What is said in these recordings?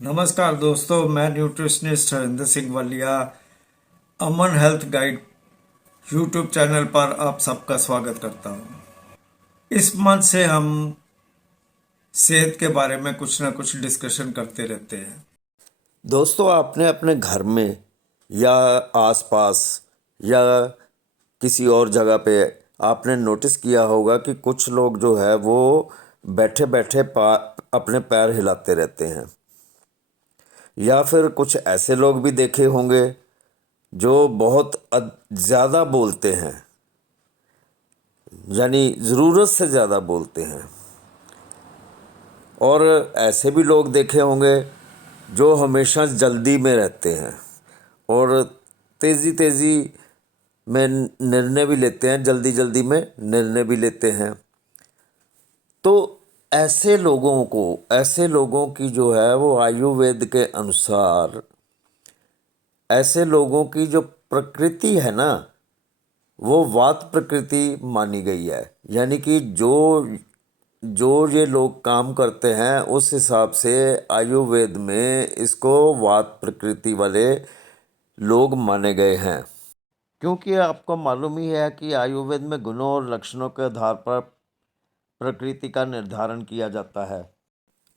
नमस्कार दोस्तों, मैं न्यूट्रिशनिस्ट हरिंदर सिंह वालिया अमन हेल्थ गाइड यूट्यूब चैनल पर आप सबका स्वागत करता हूं। इस मंच से हम सेहत के बारे में कुछ ना कुछ डिस्कशन करते रहते हैं। दोस्तों, आपने अपने घर में या आसपास या किसी और जगह पे आपने नोटिस किया होगा कि कुछ लोग जो है वो बैठे बैठे अपने पैर हिलाते रहते हैं। या फिर कुछ ऐसे लोग भी देखे होंगे जो बहुत ज़्यादा बोलते हैं, यानी ज़रूरत से ज़्यादा बोलते हैं। और ऐसे भी लोग देखे होंगे जो हमेशा जल्दी में रहते हैं और तेज़ी तेज़ी में निर्णय भी लेते हैं, जल्दी जल्दी में निर्णय भी लेते हैं। तो ऐसे लोगों की जो है वो आयुर्वेद के अनुसार ऐसे लोगों की जो प्रकृति है ना, वो वात प्रकृति मानी गई है। यानी कि जो जो ये लोग काम करते हैं उस हिसाब से आयुर्वेद में इसको वात प्रकृति वाले लोग माने गए हैं। क्योंकि आपको मालूम ही है कि आयुर्वेद में गुणों और लक्षणों के आधार पर प्रकृति का निर्धारण किया जाता है।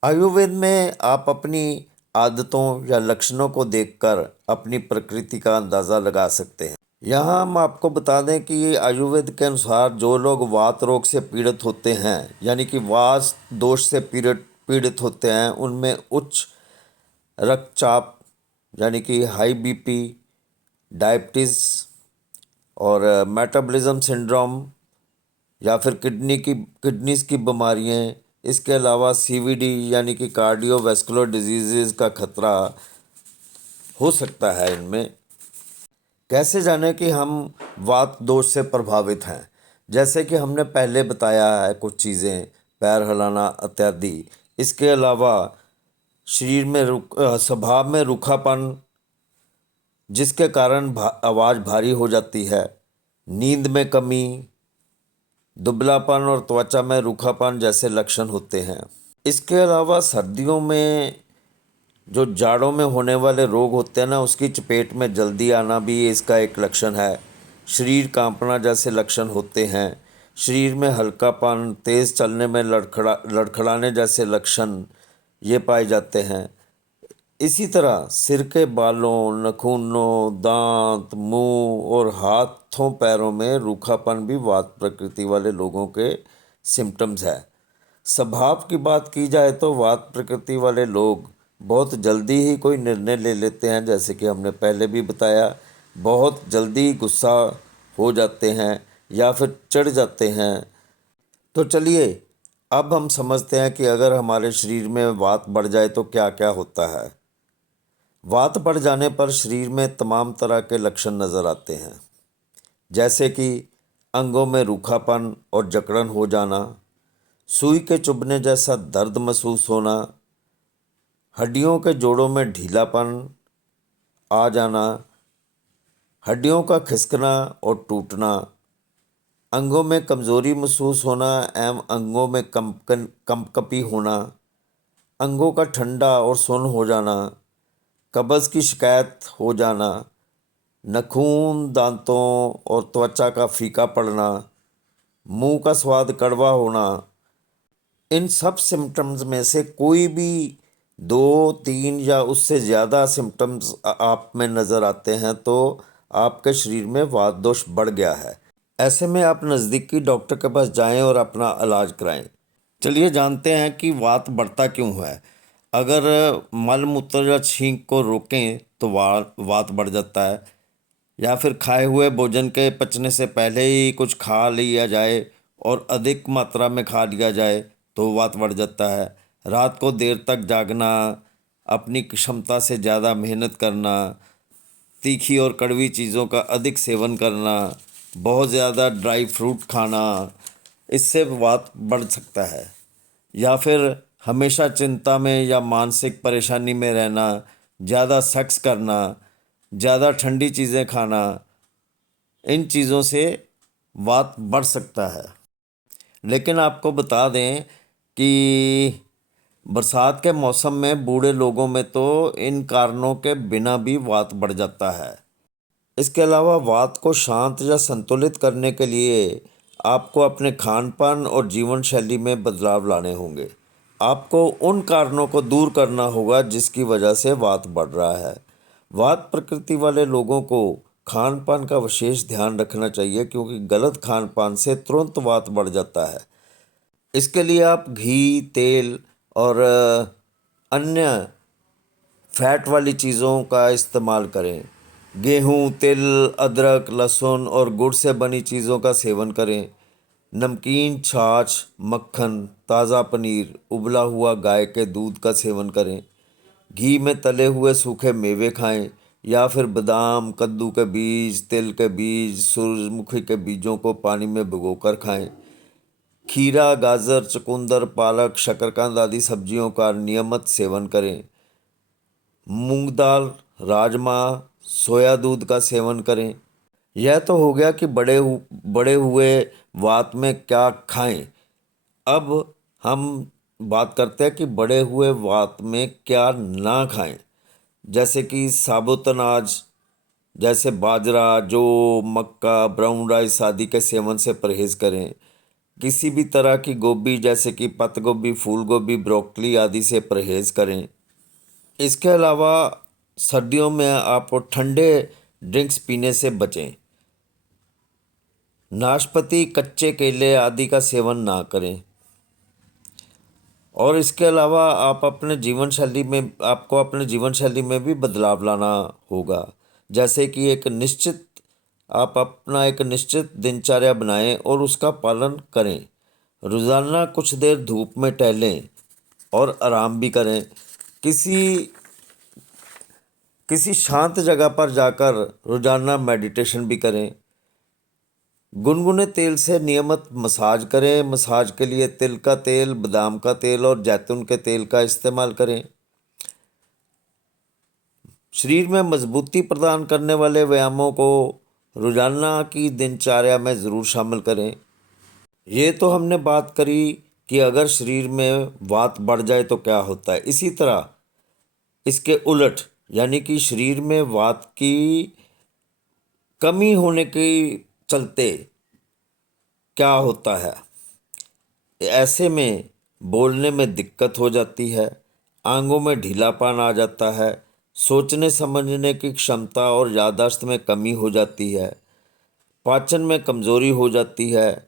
आयुर्वेद में आप अपनी आदतों या लक्षणों को देखकर अपनी प्रकृति का अंदाज़ा लगा सकते हैं। यहाँ हम आपको बता दें कि आयुर्वेद के अनुसार जो लोग वात रोग से पीड़ित होते हैं, यानी कि वात दोष से पीड़ित होते हैं, उनमें उच्च रक्तचाप यानी कि हाई बीपी, डायबिटीज़ और मेटाबॉलिज्म सिंड्रोम या फिर किडनीज़ की बीमारियाँ, इसके अलावा सीवीडी यानी कि कार्डियोवैस्कुलर डिजीज़ का खतरा हो सकता है इनमें। कैसे जाने कि हम वात दोष से प्रभावित हैं? जैसे कि हमने पहले बताया है कुछ चीज़ें, पैर हिलाना इत्यादि। इसके अलावा शरीर में स्वभाव में रूखापन, जिसके कारण आवाज़ भारी हो जाती है, नींद में कमी, दुबलापन और त्वचा में रूखापन जैसे लक्षण होते हैं। इसके अलावा सर्दियों में जो जाड़ों में होने वाले रोग होते हैं ना, उसकी चपेट में जल्दी आना भी इसका एक लक्षण है। शरीर कांपना जैसे लक्षण होते हैं। शरीर में हल्कापन, तेज़ चलने में लड़खड़ाने जैसे लक्षण ये पाए जाते हैं। इसी तरह सिर के बालों, नाखूनों, दांत, मुंह और हाथों पैरों में रूखापन भी वात प्रकृति वाले लोगों के सिम्टम्स है। स्वभाव की बात की जाए तो वात प्रकृति वाले लोग बहुत जल्दी ही कोई निर्णय ले लेते हैं, जैसे कि हमने पहले भी बताया। बहुत जल्दी गुस्सा हो जाते हैं या फिर चिढ़ जाते हैं। तो चलिए, अब हम समझते हैं कि अगर हमारे शरीर में वात बढ़ जाए तो क्या क्या होता है। वात बढ़ जाने पर शरीर में तमाम तरह के लक्षण नज़र आते हैं, जैसे कि अंगों में रूखापन और जकड़न हो जाना, सुई के चुभने जैसा दर्द महसूस होना, हड्डियों के जोड़ों में ढीलापन आ जाना, हड्डियों का खिसकना और टूटना, अंगों में कमज़ोरी महसूस होना एवं अंगों में कंपकपी होना, अंगों का ठंडा और सुन्न हो जाना, कब्ज़ की शिकायत हो जाना, नाखून, दांतों और त्वचा का फीका पड़ना, मुंह का स्वाद कड़वा होना। इन सब सिम्टम्स में से कोई भी दो, तीन या उससे ज़्यादा सिम्टम्स आप में नज़र आते हैं तो आपके शरीर में वात दोष बढ़ गया है। ऐसे में आप नज़दीकी डॉक्टर के पास जाएं और अपना इलाज कराएं। चलिए जानते हैं कि वात बढ़ता क्यों है। अगर मल मूत्र या छींक को रोकें तो वात बढ़ जाता है। या फिर खाए हुए भोजन के पचने से पहले ही कुछ खा लिया जाए और अधिक मात्रा में खा लिया जाए तो वात बढ़ जाता है। रात को देर तक जागना, अपनी क्षमता से ज़्यादा मेहनत करना, तीखी और कड़वी चीज़ों का अधिक सेवन करना, बहुत ज़्यादा ड्राई फ्रूट खाना, इससे वात बढ़ सकता है। या फिर हमेशा चिंता में या मानसिक परेशानी में रहना, ज़्यादा सेक्स करना, ज़्यादा ठंडी चीज़ें खाना, इन चीज़ों से वात बढ़ सकता है। लेकिन आपको बता दें कि बरसात के मौसम में बूढ़े लोगों में तो इन कारणों के बिना भी वात बढ़ जाता है। इसके अलावा वात को शांत या संतुलित करने के लिए आपको अपने खान पान और जीवन शैली में बदलाव लाने होंगे। आपको उन कारणों को दूर करना होगा जिसकी वजह से वात बढ़ रहा है। वात प्रकृति वाले लोगों को खान पान का विशेष ध्यान रखना चाहिए, क्योंकि गलत खान पान से तुरंत वात बढ़ जाता है। इसके लिए आप घी, तेल और अन्य फैट वाली चीज़ों का इस्तेमाल करें। गेहूँ, तिल, अदरक, लहसुन और गुड़ से बनी चीज़ों का सेवन करें। नमकीन, छाछ, मक्खन, ताज़ा पनीर, उबला हुआ गाय के दूध का सेवन करें। घी में तले हुए सूखे मेवे खाएं, या फिर बादाम, कद्दू के बीज, तिल के बीज, सूरजमुखी के बीजों को पानी में भिगोकर खाएं। खीरा, गाजर, चुकंदर, पालक, शकरकंद आदि सब्जियों का नियमित सेवन करें। मूंग दाल, राजमा, सोया दूध का सेवन करें। यह तो हो गया कि बड़े हुए वात में क्या खाएं। अब हम बात करते हैं कि बड़े हुए वात में क्या ना खाएं। जैसे कि साबुत अनाज, जैसे बाजरा, जौ, मक्का, ब्राउन राइस आदि के सेवन से परहेज करें। किसी भी तरह की गोभी जैसे कि पत्ता गोभी, फूल गोभी, ब्रोकली आदि से परहेज करें। इसके अलावा सर्दियों में आप ठंडे ड्रिंक्स पीने से बचें। नाशपाती, कच्चे केले आदि का सेवन ना करें। और इसके अलावा आपको अपने जीवन शैली में भी बदलाव लाना होगा। जैसे कि आप अपना एक निश्चित दिनचर्या बनाएं और उसका पालन करें। रोज़ाना कुछ देर धूप में टहलें और आराम भी करें। किसी शांत जगह पर जाकर रोज़ाना मेडिटेशन भी करें। गुनगुने तेल से नियमित मसाज करें। मसाज के लिए तिल का तेल, बादाम का तेल और जैतून के तेल का इस्तेमाल करें। शरीर में मजबूती प्रदान करने वाले व्यायामों को रोज़ाना की दिनचर्या में ज़रूर शामिल करें। ये तो हमने बात करी कि अगर शरीर में वात बढ़ जाए तो क्या होता है। इसी तरह इसके उलट, यानी कि शरीर में वात की कमी होने के चलते क्या होता है। ऐसे में बोलने में दिक्कत हो जाती है, आंगों में ढीलापन आ जाता है, सोचने समझने की क्षमता और याददाश्त में कमी हो जाती है, पाचन में कमज़ोरी हो जाती है,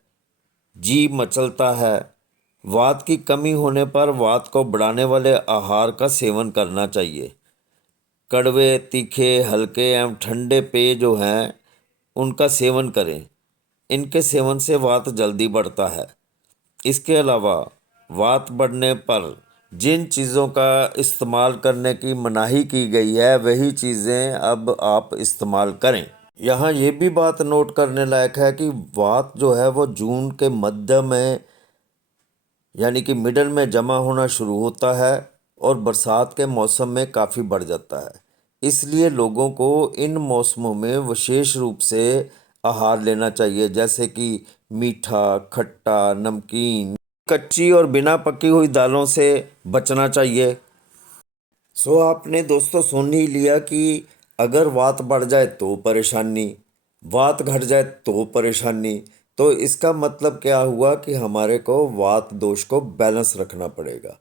जी मचलता है। वात की कमी होने पर वात को बढ़ाने वाले आहार का सेवन करना चाहिए। कड़वे, तीखे, हल्के एवं ठंडे पेय जो हैं उनका सेवन करें। इनके सेवन से वात जल्दी बढ़ता है। इसके अलावा वात बढ़ने पर जिन चीज़ों का इस्तेमाल करने की मनाही की गई है वही चीज़ें अब आप इस्तेमाल करें। यहाँ ये भी बात नोट करने लायक है कि वात जो है वो जून के मध्य में, यानी कि मिडल में जमा होना शुरू होता है और बरसात के मौसम में काफ़ी बढ़ जाता है। इसलिए लोगों को इन मौसमों में विशेष रूप से आहार लेना चाहिए, जैसे कि मीठा, खट्टा, नमकीन, कच्ची और बिना पकी हुई दालों से बचना चाहिए। सो आपने दोस्तों सुन ही लिया कि अगर वात बढ़ जाए तो परेशानी, वात घट जाए तो परेशानी। तो इसका मतलब क्या हुआ कि हमारे को वात दोष को बैलेंस रखना पड़ेगा।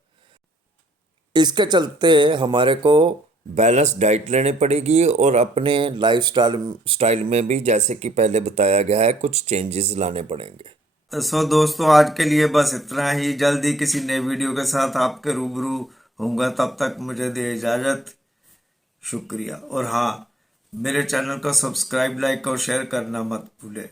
इसके चलते हमारे को बैलेंस डाइट लेनी पड़ेगी और अपने लाइफ स्टाइल में भी, जैसे कि पहले बताया गया है, कुछ चेंजेस लाने पड़ेंगे। सो दोस्तों, आज के लिए बस इतना ही। जल्दी किसी नए वीडियो के साथ आपके रूबरू होऊंगा। तब तक मुझे दे इजाजत। शुक्रिया। और हाँ, मेरे चैनल को सब्सक्राइब, लाइक और शेयर करना मत भूलें।